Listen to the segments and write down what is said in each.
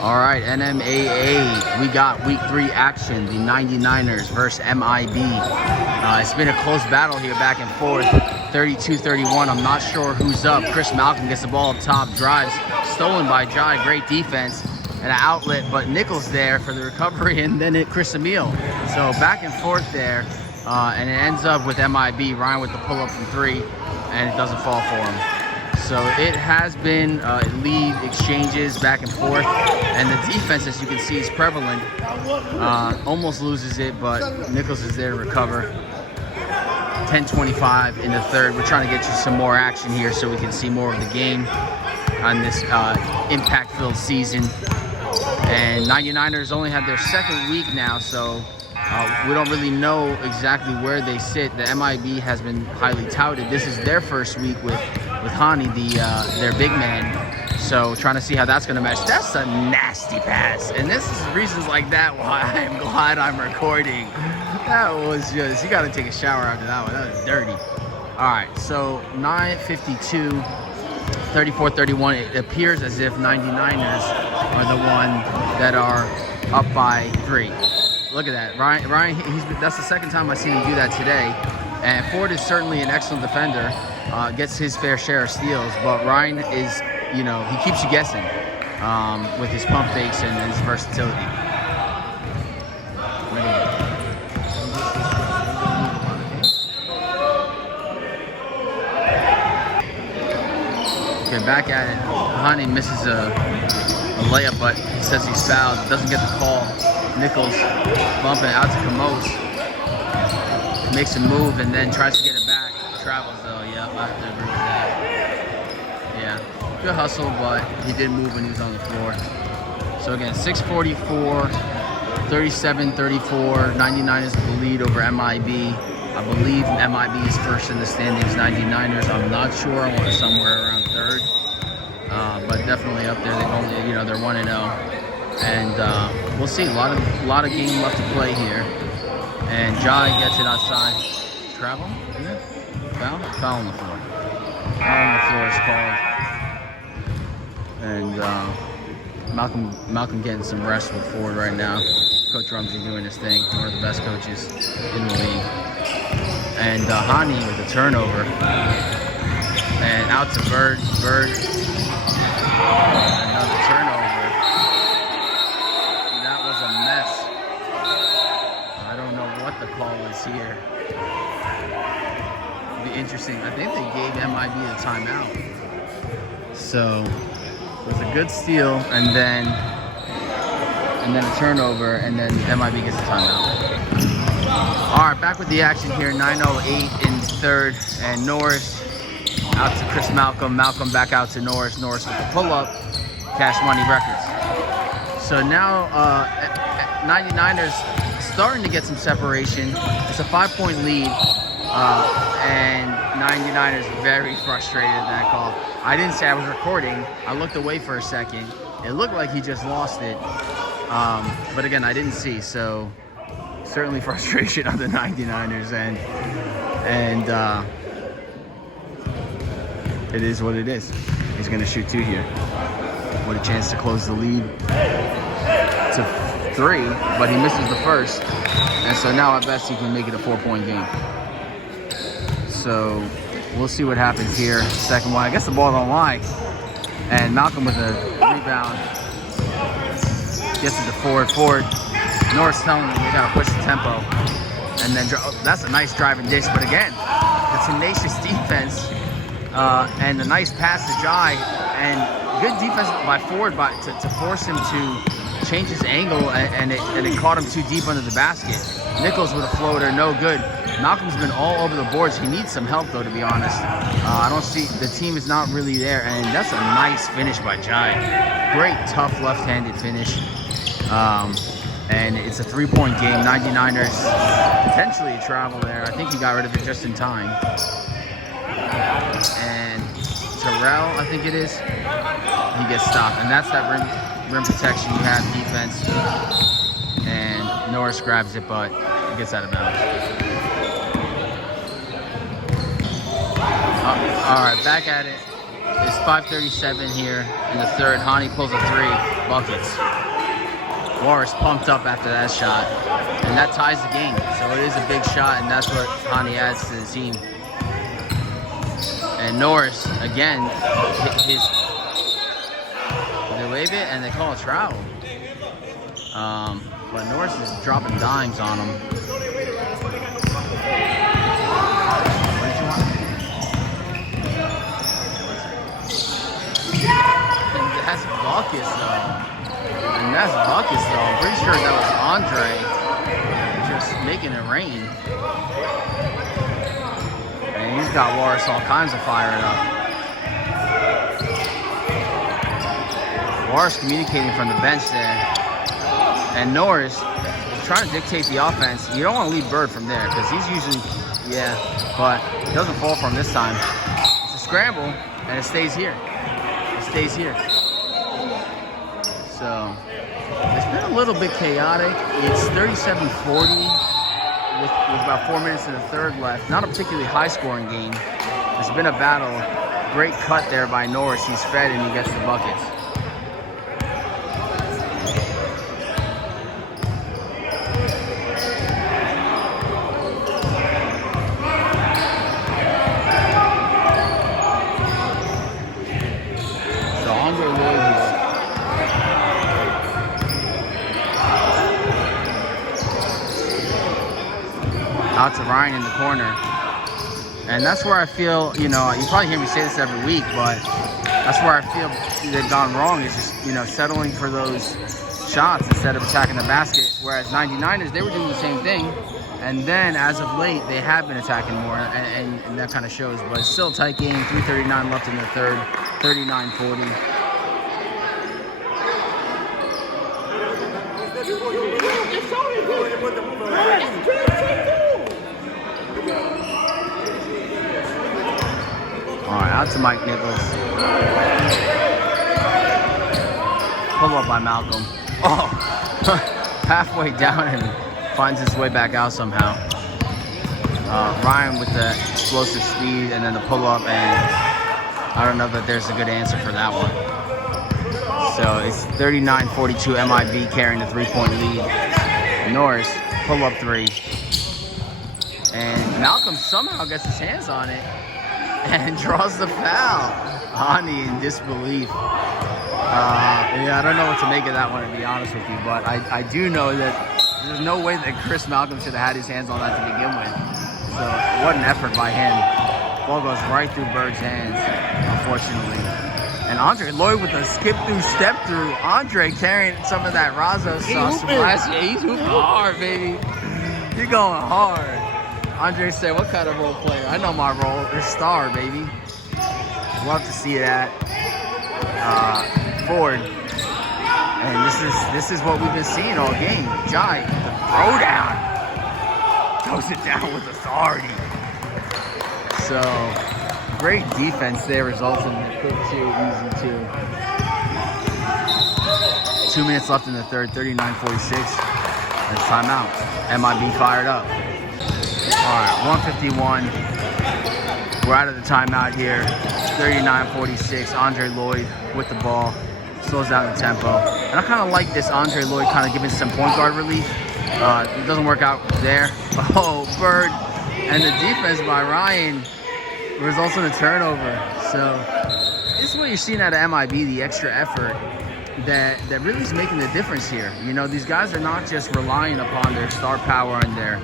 All right, NMAA, we got week 3 action, the 99ers versus MIB. It's been a close battle here, back and forth, 32-31. I'm not sure who's up. Chris Malcolm gets the ball up top, drives, stolen by Jai, great defense, and an outlet, but Nichols there for the recovery, and then Chris Emile. So back and forth there, and it ends up with MIB, Ryan with the pull-up from 3, and it doesn't fall for him. So it has been lead exchanges back and forth, and the defense, as you can see, is prevalent. Almost loses it, but Nichols is there to recover. 10:25 in the third. We're trying to get you some more action here so we can see more of the game on this impact-filled season. And 99ers only have their second week now, so we don't really know exactly where they sit. The MIB has been highly touted. This is their first week with Hani, their big man. So trying to see how that's going to match. That's a nasty pass. And this is reasons like that why I'm glad I'm recording. That was just, you got to take a shower after that one. That was dirty. All right, so 9:52, 34-31. It appears as if 99ers are the one that are up by 3. Look at that. Ryan, that's the second time I've seen him do that today. And Ford is certainly an excellent defender. Gets his fair share of steals, but Ryan is, he keeps you guessing with his pump fakes and his versatility. Okay, back at it. Hani misses a layup, but he says he's fouled. Doesn't get the call. Nichols bumping out to Kamos. Makes a move and then tries to get it back. Travels though, yeah, I have to agree with that. Yeah, good hustle, but he did move when he was on the floor. So again, 6:44, 37-34, 99 is the lead over MIB. I believe MIB is first in the standings, 99ers, I'm not sure, I want it somewhere around third. But definitely up there. They've only, they're 1-0. And we'll see, a lot of game left to play here. And Jai gets it outside. Travel? Is it? Foul? Foul on the floor. Foul on the floor is called. And Malcolm getting some rest with Ford right now. Coach Rumsey doing his thing. One of the best coaches in the league. And Hani with a turnover. And out to Bird. Another turnover. That was a mess. I don't know what the call is here. It'll be interesting. I think they gave MIB the timeout. So it was a good steal, and then a turnover, and then MIB gets the timeout. All right, back with the action here. 9:08 in the third, and Norris out to Chris Malcolm. Malcolm back out to Norris. Norris with the pull-up. Cash Money Records. So now 99ers starting to get some separation. It's a 5-point lead, and 99ers very frustrated at that call. I didn't say I was recording. I looked away for a second. It looked like he just lost it, but again, I didn't see. So certainly frustration on the 99ers end, and it is what it is. He's going to shoot 2 here. What a chance to close the lead to 3, but he misses the first. And so now at best he can make it a 4-point game. So we'll see what happens here. Second one, I guess the ball don't lie. And Malcolm with a rebound. Gets it to Ford. Norris telling him we got to push the tempo. And then that's a nice driving dish. But again, the tenacious defense and a nice pass to Jai. And good defense by Ford to force him to change his angle, and it caught him too deep under the basket. Nichols with a floater, no good. Malcolm's been all over the boards. He needs some help though, to be honest. I don't see, the team is not really there, and that's a nice finish by Jai. Great, tough left-handed finish. And it's a 3-point game. 99ers potentially a travel there. I think he got rid of it just in time. And Terrell, I think it is, he gets stopped, and that's that rim protection you have, defense. And Norris grabs it, but it gets out of bounds. All right, back at it. It's 5:37 here in the third. Hani pulls a 3, buckets. Morris pumped up after that shot, and that ties the game. So it is a big shot, and that's what Hani adds to the team. And Norris, again, they wave it and they call it travel. But Norris is dropping dimes on him. And that's Buckets, though. I'm pretty sure that was Andre just making it rain. And he's got Morris all kinds of fired up. Morris communicating from the bench there. And Norris is trying to dictate the offense. You don't want to leave Bird from there because he's usually, but it doesn't fall for him this time. It's a scramble, and it stays here. So it's been a little bit chaotic. It's 37-40 with about 4 minutes in the third left. Not a particularly high-scoring game. It's been a battle. Great cut there by Norris. He's fed and he gets the buckets. Out to Ryan in the corner. And that's where I feel, you probably hear me say this every week, but that's where I feel they've gone wrong is just, settling for those shots instead of attacking the basket. Whereas 99ers, they were doing the same thing. And then as of late, they have been attacking more, and that kind of shows. But it's still a tight game, 3:39 left in the third, 39-40. All right, out to Mike Nichols. Pull up by Malcolm. Oh, halfway down and finds his way back out somehow. Ryan with the explosive speed and then the pull up, and I don't know that there's a good answer for that one. So it's 39-42, MIB carrying the 3-point lead. Norris, pull up 3. And Malcolm somehow gets his hands on it and draws the foul. Hani in disbelief. I don't know what to make of that one, to be honest with you, but I do know that there's no way that Chris Malcolm should have had his hands on that to begin with. So what an effort by him. Ball goes right through Bird's hands, unfortunately. And Andre Lloyd with a skip-through, step-through. Andre carrying some of that Razzo sauce from last year. He's hooping hard, baby. You're going hard. Andre said, what kind of role player? I know my role. It's star, baby. Love to see that. Ford. And this is what we've been seeing all game. Jai, the throwdown. Throws it down with authority. So, great defense there results in the quick 2, easy 2. 2 minutes left in the third, 39-46. That's timeout. MIB fired up. All right, 151. We're out of the timeout here. 39-46. Andre Lloyd with the ball. Slows down the tempo. And I kind of like this Andre Lloyd kind of giving some point guard relief. It doesn't work out there. Oh, Bird. And the defense by Ryan results in a turnover. So this is what you're seeing out of MIB, the extra effort that really is making the difference here. These guys are not just relying upon their star power and their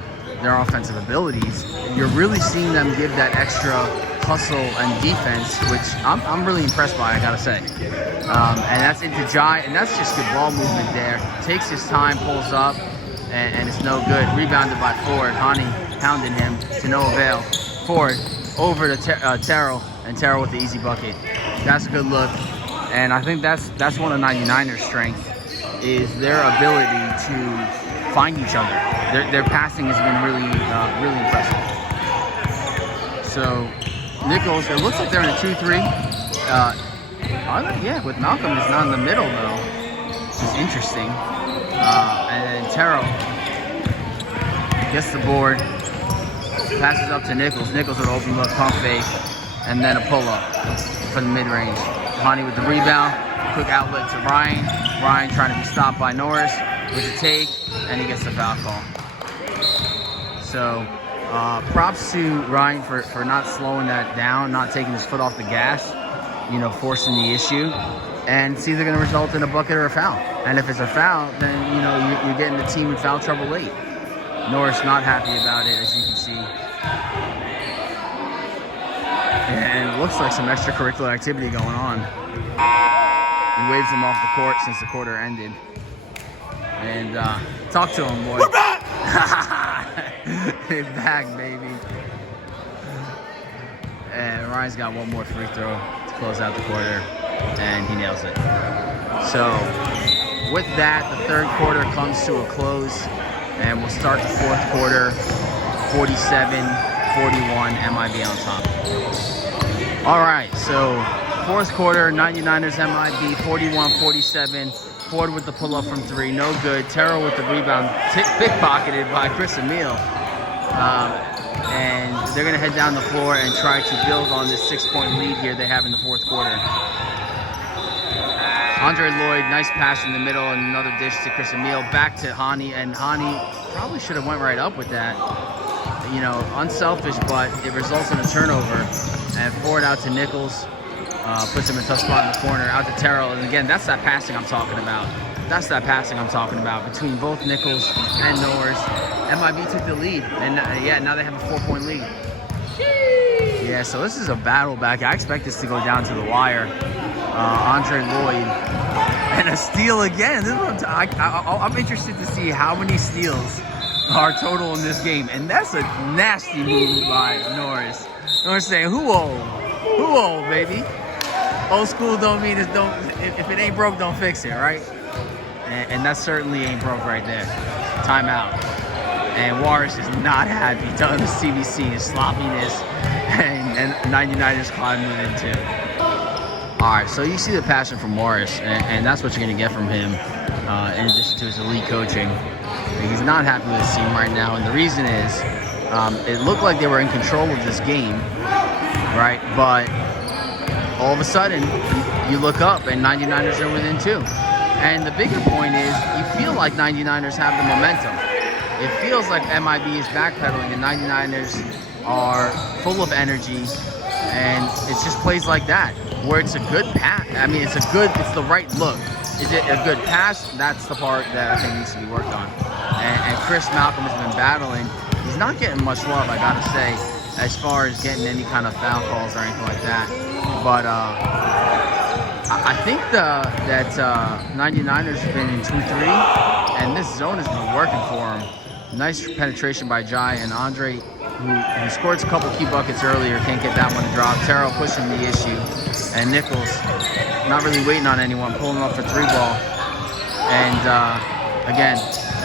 offensive abilities. You're really seeing them give that extra hustle and defense, which I'm really impressed by, I gotta say. And that's into Jai, and that's just good ball movement there. Takes his time, pulls up, and it's no good. Rebounded by Ford. Hani pounding him to no avail. Ford over to Terrell, and Terrell with the easy bucket. That's a good look. And I think that's one of 99ers' strength is their ability to find each other. Their passing has been really impressive. So Nichols, it looks like they're in a 2-3. With Malcolm is not in the middle though, which is interesting. And then Terrell gets the board, passes up to Nichols. Nichols with an open look, pump fake, and then a pull-up for the mid-range. Hani with the rebound, quick outlet to Ryan. Ryan trying to be stopped by Norris with the take, and he gets the foul call. So props to Ryan for not slowing that down, not taking his foot off the gas, forcing the issue. And it's either going to result in a bucket or a foul. And if it's a foul, then, you're getting the team in foul trouble late. Norris not happy about it, as you can see. And it looks like some extracurricular activity going on. He waves him off the court since the quarter ended. And talk to him, boy. We're back! They're back, baby. And Ryan's got one more free throw to close out the quarter, and he nails it. So with that, the third quarter comes to a close, and we'll start the fourth quarter, 47-41, MIB on top. All right, so fourth quarter, 99ers MIB, 41-47. Ford with the pull-up from three, no good. Terrell with the rebound, pickpocketed by Chris Emile. And they're going to head down the floor and try to build on this 6-point lead here they have in the fourth quarter. Andre Lloyd, nice pass in the middle, and another dish to Chris Emile. Back to Hani, and Hani probably should have went right up with that. Unselfish, but it results in a turnover. And Ford out to Nichols. Puts him in a tough spot in the corner, out to Terrell. And again, that's that passing I'm talking about. Between both Nichols and Norris. MIB took the lead. And now they have a 4-point lead. Yeah, so this is a battle back. I expect this to go down to the wire. Andre Lloyd. And a steal again. This is what I'm interested to see how many steals are total in this game. And that's a nasty move by Norris. Norris saying, who old, baby? Old school don't mean if it ain't broke, don't fix it, right? And that certainly ain't broke right there. Timeout. And Warris is not happy, telling the CBC his sloppiness, and 99ers climbing it in too. All right, so you see the passion from Warris, and that's what you're going to get from him, in addition to his elite coaching. He's not happy with his team right now, and the reason is it looked like they were in control of this game, right? But all of a sudden, you look up and 99ers are within 2. And the bigger point is, you feel like 99ers have the momentum. It feels like MIB is backpedaling and 99ers are full of energy. And it's just plays like that, where it's a good pass. I mean, it's the right look. Is it a good pass? That's the part that I think needs to be worked on. And Chris Malcolm has been battling. He's not getting much love, I gotta say, as far as getting any kind of foul calls or anything like that. But I think that 99ers have been in 2-3, and this zone has been working for him. Nice penetration by Jai, and Andre, who scored a couple key buckets earlier, can't get that one to drop. Terrell pushing the issue, and Nichols not really waiting on anyone, pulling up for 3-ball. And again,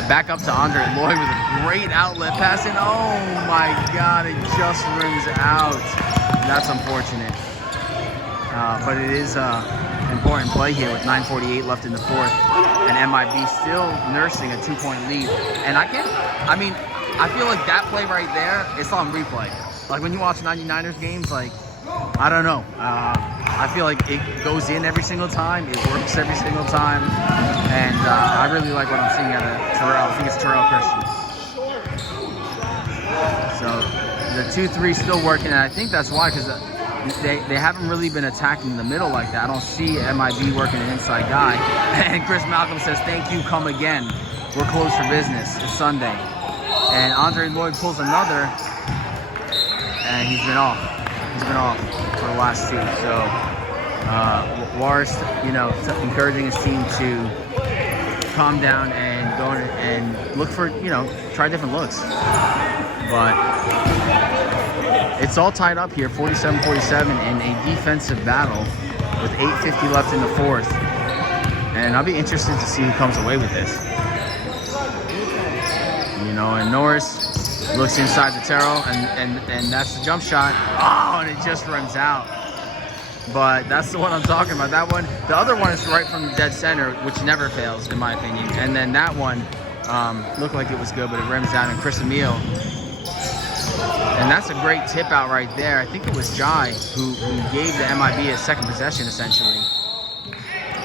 back up to Andre Lloyd with a great outlet pass, and oh my God, it just rims out. That's unfortunate. But it is important play here with 9:48 left in the fourth, and MIB still nursing a 2-point lead. And I feel like that play right there, it's on replay. Like when you watch 99ers games, like, I don't know. I feel like it goes in every single time, it works every single time, and I really like what I'm seeing out of Terrell. I think it's Terrell Christian. So the 2-3 still working, and I think that's why, because they haven't really been attacking the middle like that. I don't see MIB working an inside guy. And Chris Malcolm says, thank you, come again. We're closed for business. It's Sunday. And Andre Lloyd pulls another, and he's been off. He's been off for the last 2. So Warris, encouraging his team to calm down and go and look for, try different looks. But it's all tied up here, 47-47, in a defensive battle with 8:50 left in the fourth. And I'll be interested to see who comes away with this. And Norris looks inside the Terrell, and that's the jump shot. Oh, and it just runs out. But that's the one I'm talking about. That one, the other one is right from dead center, which never fails, in my opinion. And then that one looked like it was good, but it rims down, and Chris Emile And that's a great tip out right there. I think it was Jai who gave the MIB a second possession, essentially.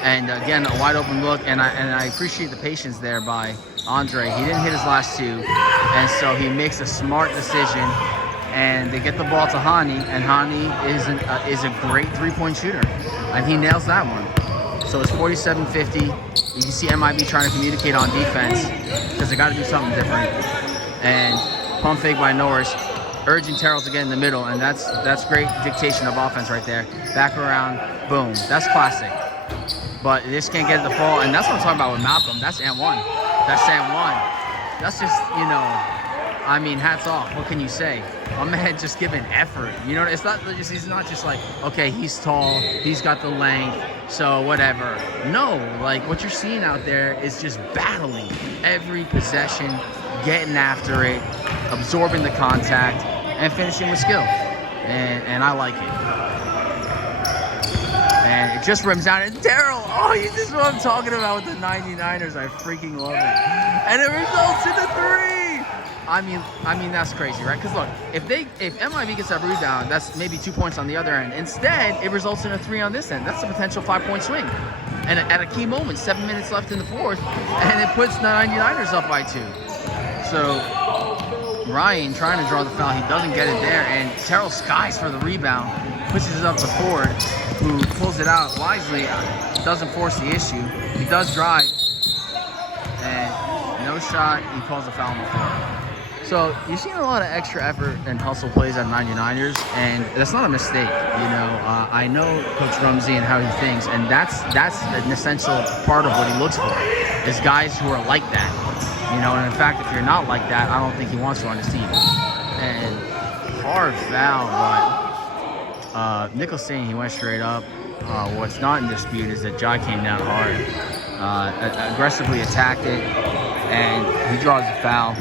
And again, a wide open look, and I appreciate the patience there by Andre. He didn't hit his last two, and so he makes a smart decision, and they get the ball to Hani, and Hani is a great three-point shooter, and he nails that one. So it's 47-50. You can see MIB trying to communicate on defense because they got to do something different. And pump fake by Norris, urging Terrell to get in the middle, and that's great dictation of offense right there. Back around, boom. That's classic. But they just can't get the ball, and that's what I'm talking about with Malcolm. That's and one. That's and one. That's just, I mean, hats off. What can you say? My man just giving effort. It's not just, he's not just like, okay, he's tall, he's got the length, so whatever. No, like what you're seeing out there is just battling every possession, getting after it, absorbing the contact, and finishing with skill. And I like it. And it just rims out. And Daryl, this is what I'm talking about with the 99ers. I freaking love it. And it results in a three. I mean that's crazy, right? Because look, if MIB gets that rebound, that's maybe 2 points on the other end. Instead, it results in a three on this end. That's a potential 5-point swing. And at a key moment, 7 minutes left in the fourth, and it puts the 99ers up by 2. So Ryan trying to draw the foul, he doesn't get it there, and Terrell skies for the rebound, pushes it up to Ford, who pulls it out wisely, doesn't force the issue. He does drive, and no shot, he calls a foul on the floor. So you're seeing a lot of extra effort and hustle plays at 99ers, and that's not a mistake. I know Coach Rumsey and how he thinks, and that's an essential part of what he looks for, is guys who are like that. And in fact, if you're not like that, I don't think he wants you on his team. And hard foul, but Nichols saying he went straight up. What's not in dispute is that Jai came down hard, aggressively attacked it, and he draws the foul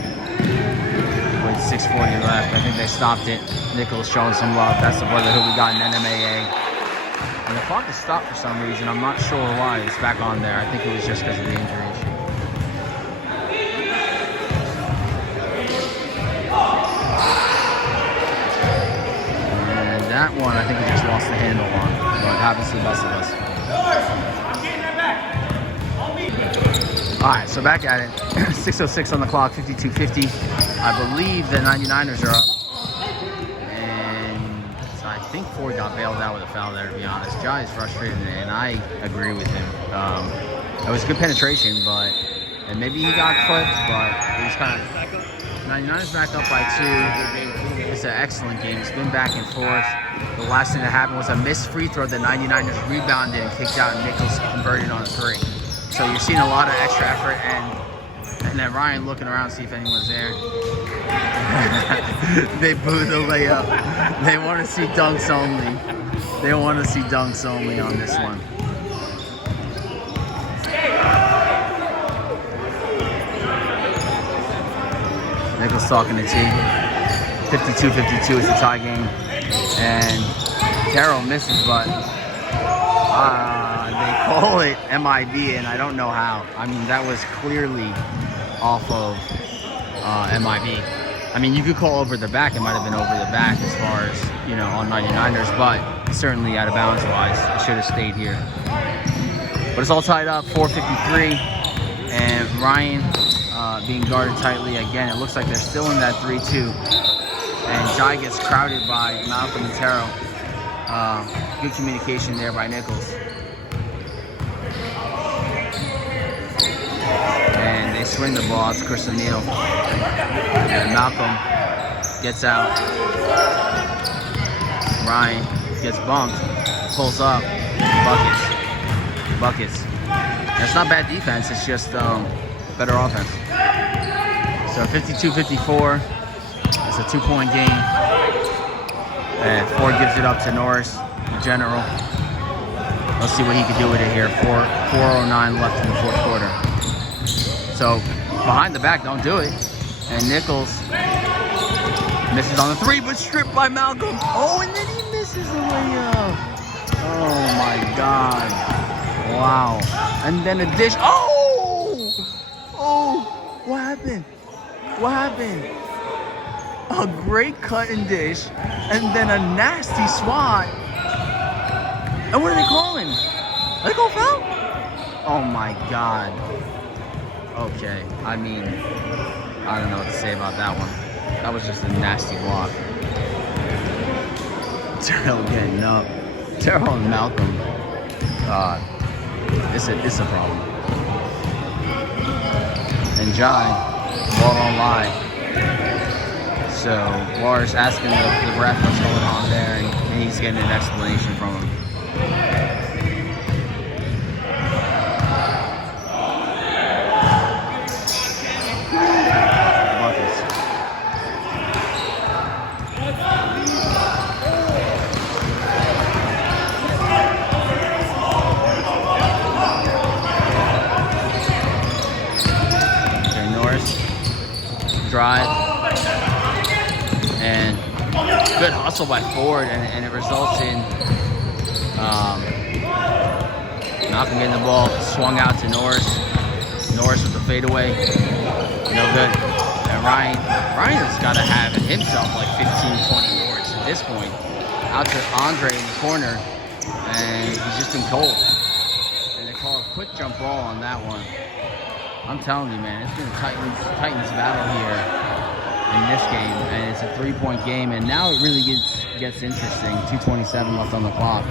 with 6:40 left. I think they stopped it. Nichols showing some love. That's the brotherhood we got in NMAA. And the clock is stopped for some reason. I'm not sure why. It's back on there. I think it was just because of the injuries. And that one, I think we just lost the handle on. But it happens to the best of us. All right, so back at it. 6:06 on the clock, 52-50. I believe the 99ers are up. And so I think Ford got bailed out with a foul there, to be honest. Jai is frustrated, and I agree with him. It was good penetration, and maybe he got clipped, but it was kind of... 99ers back up by 2. It's an excellent game. It's been back and forth. The last thing that happened was a missed free throw. The 99ers rebounded and kicked out, and Nichols converted on a 3. So you're seeing a lot of extra effort, and then Ryan looking around to see if anyone's there. They boo the layup. They want to see dunks only. They want to see dunks only on this one. Nichols talking to T. 52-52 is the tie game. And Carroll misses, but they call it MIB, and I don't know how. I mean, that was clearly off of MIB. I mean, you could call over the back. It might have been over the back as far as, on 99ers, but certainly out of bounds wise, it should have stayed here. But it's all tied up, 4:53, and Ryan being guarded tightly again. It looks like they're still in that 3-2, and Jai gets crowded by Malcolm and Terrell. Good communication there by Nichols. And they swing the ball out to Chris O'Neal. And Malcolm gets out. Ryan gets bumped, pulls up, buckets. That's not bad defense, it's just better offense. So 52-54, it's a 2-point game. And Ford gives it up to Norris, the general. Let's see what he can do with it here. 4:09 left in the fourth quarter. So behind the back, don't do it. And Nichols misses on the 3, but stripped by Malcolm. Oh, and then he misses the layup. Oh my God. Wow. And then a dish. Oh, what happened? a great cut and dish, and then a nasty swat. And what are they calling? Are they calling foul? Oh my God. Okay, I mean, I don't know what to say about that one. That was just a nasty block. Terrell getting up. Terrell and Malcolm. It's a problem. And Jai, ball on line. So Lars asking the ref what's going on there, and he's getting an explanation from him. Drive and good hustle by Ford, and it results in Malcolm getting the ball swung out to Norris. Norris with the fadeaway, no good. And Ryan's got to have himself like 15-20 yards at this point. Out to Andre in the corner, and he's just been cold. And they call a quick jump ball on that one. I'm telling you, man, it's been a Titans battle here in this game, and it's a 3-point game, and now it really gets interesting. 2:27 left on the clock,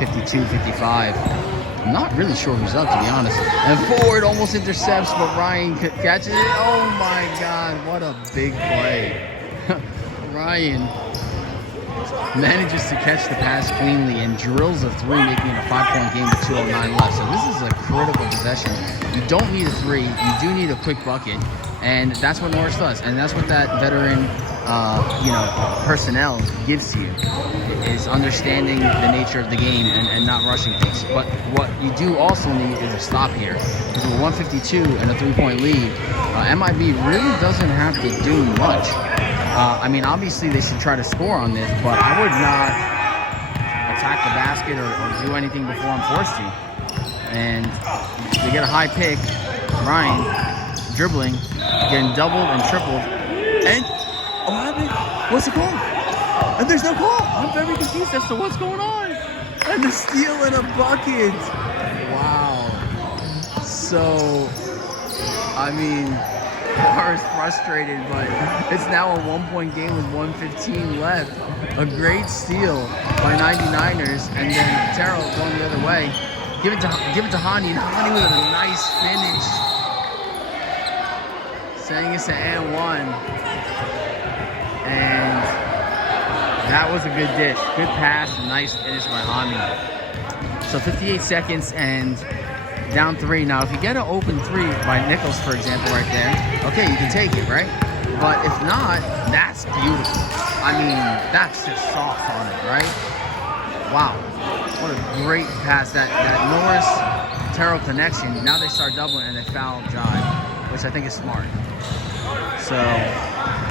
52-55. I'm not really sure who's up, to be honest. And Ford almost intercepts, but Ryan catches it. Oh my God, what a big play. Ryan manages to catch the pass cleanly and drills a three, making it a 5-point game with 2:09 left. So this is a critical possession. You don't need a three. You do need a quick bucket, and that's what Norris does. And that's what that veteran, personnel gives to you, is understanding the nature of the game and not rushing things. But what you do also need is a stop here. Because with 152 and a 3-point lead, MIB really doesn't have to do much. Obviously they should try to score on this, but I would not attack the basket or do anything before I'm forced to. And they get a high pick. Ryan dribbling, getting doubled and tripled. And what's the call? And there's no call. I'm very confused as to what's going on. And the steal and a bucket. Wow. So, Lars frustrated, but it's now a 1-point game with 1:15 left. A great steal by 99ers, and then Terrell going the other way. Give it to Hani, and Hani with a nice finish. Saying it's an and one. And that was a good dish. Good pass, and nice finish by Hani. So 58 seconds and down 3. Now, if you get an open 3 by Nichols, for example, right there, okay, you can take it, right? But if not, that's beautiful. That's just soft on it, right? Wow. What a great pass. That Norris-Terrell connection. Now they start doubling and they foul Jive, which I think is smart. So,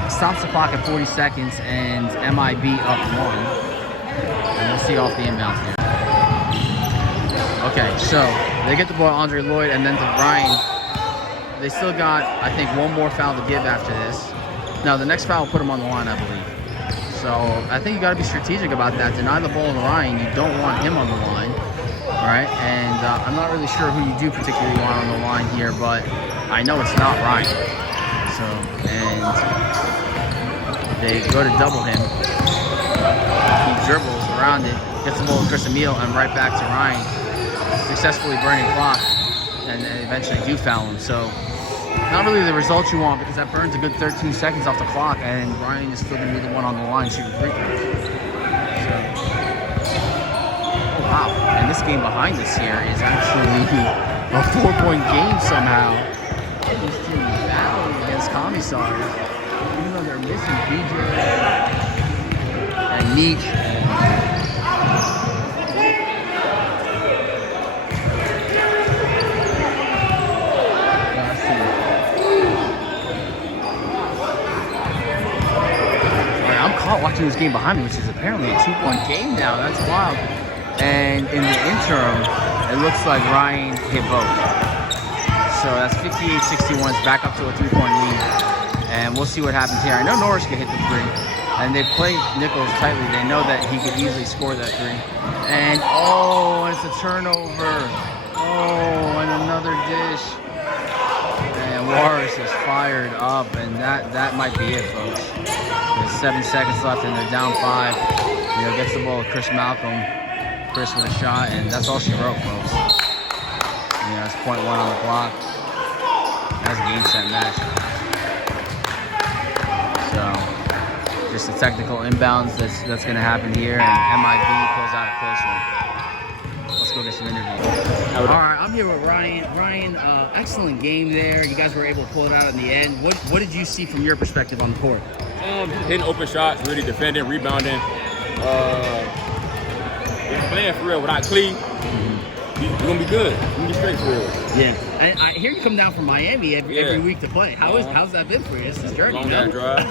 stops the clock at 40 seconds and MIB up 1. And we'll see off the inbounds here. Okay, so they get the ball to Andre Lloyd and then to Ryan. They still got, I think, one more foul to give after this. No, the next foul will put him on the line, I believe. So I think you got to be strategic about that. Deny the ball to Ryan. You don't want him on the line, all right? And I'm not really sure who you do particularly want on the line here, but I know it's not Ryan. So, and they go to double him. He dribbles around it, gets the ball to Chris Emile, and right back to Ryan. Successfully burning clock, and eventually do foul him. So not really the result you want, because that burns a good 13 seconds off the clock, and Ryan is still going to be the one on the line shooting free throws. So, oh wow! And this game behind us here is actually a 4-point game somehow. These teams battling against Commissars, even though they're missing BJ and Nietzsche. Watching this game behind me, which is apparently a 2-point game now. That's wild. And in the interim, it looks like Ryan hit both. So that's 58-61. It's back up to a 3-point lead. And we'll see what happens here. I know Norris can hit the three. And they play Nichols tightly. They know that he could easily score that three. And, oh, it's a turnover. Oh, and another dish. And Morris is fired up. And that might be it, folks. There's 7 seconds left, and they're down 5. You know, gets the ball to Chris Malcolm. Chris with a shot, and that's all she wrote, folks. You know, it's .1 on the clock. That's a game, set, match. So, just a technical inbounds that's going to happen here, and MIB pulls out a close one. Let's go get some interviews. All right, I'm here with Ryan. Ryan, excellent game there. You guys were able to pull it out in the end. What did you see from your perspective on the court? Hitting open shots, really defending, rebounding. Playing for real without Clee. You're gonna be good. You're gonna be straight for real. Yeah. And I hear you come down from Miami every week to play. How's that been for you? It's a journey, long drive.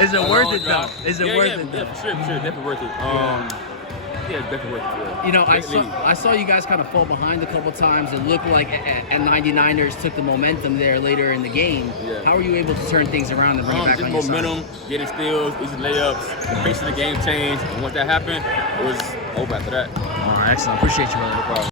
Is it worth it though? Is it worth it though? Yeah, for sure, definitely worth it. Yeah, definitely worth it. You know, I saw you guys kind of fall behind a couple times. It looked like and 99ers took the momentum there later in the game. Yeah. How were you able to turn things around and bring it back just on your momentum, side? getting steals, easy layups. The pace of the game changed. And once that happened, it was over after that. All right, excellent. Appreciate you, brother. No problem.